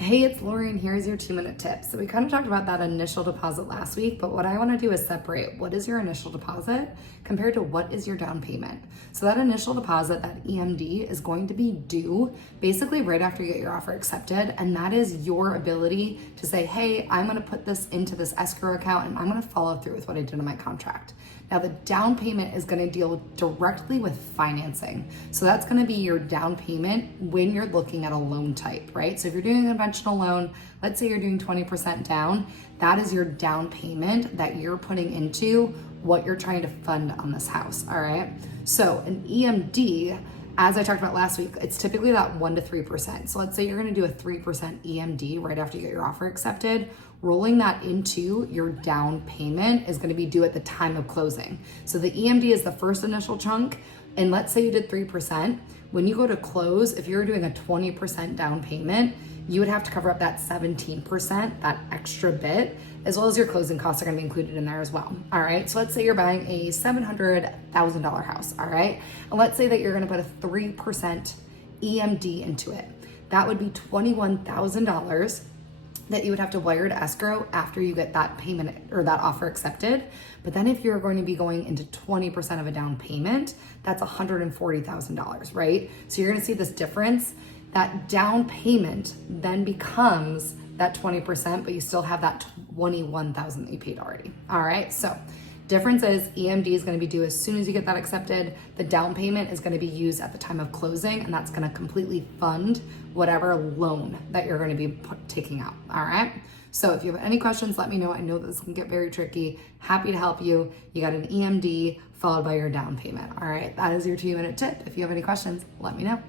Hey, it's Lori, and here's your 2-minute tip. So we kind of talked about that initial deposit last week, but what I want to do is separate what is your initial deposit compared to what is your down payment. So that initial deposit, that EMD, is going to be due basically right after you get your offer accepted, and that is your ability to say, hey, I'm going to put this into this escrow account and I'm going to follow through with what I did in my contract. Now, the down payment is going to deal directly with financing. So that's going to be your down payment when you're looking at a loan type, right? So if you're doing a conventional loan, let's say you're doing 20% down, that is your down payment that you're putting into what you're trying to fund on this house, all right? So an EMD, as I talked about last week, it's typically that 1% to 3%. So let's say you're gonna do a 3% EMD right after you get your offer accepted. Rolling that into your down payment is gonna be due at the time of closing. So the EMD is the first initial chunk, and let's say you did 3%. When you go to close, if you're doing a 20% down payment, you would have to cover up that 17%, that extra bit, as well as your closing costs are gonna be included in there as well. All right, so let's say you're buying a $700,000 house, all right? And let's say that you're gonna put a 3% EMD into it. That would be $21,000 that you would have to wire to escrow after you get that payment or that offer accepted. But then if you're going to be going into 20% of a down payment, that's $140,000, right? So you're gonna see this difference. That down payment then becomes that 20%, but you still have that $21,000 that you paid already. All right, so difference is EMD is gonna be due as soon as you get that accepted. The down payment is gonna be used at the time of closing, and that's gonna completely fund whatever loan that you're gonna be taking out, all right? So if you have any questions, let me know. I know this can get very tricky. Happy to help you. You got an EMD followed by your down payment, all right? That is your 2-minute tip. If you have any questions, let me know.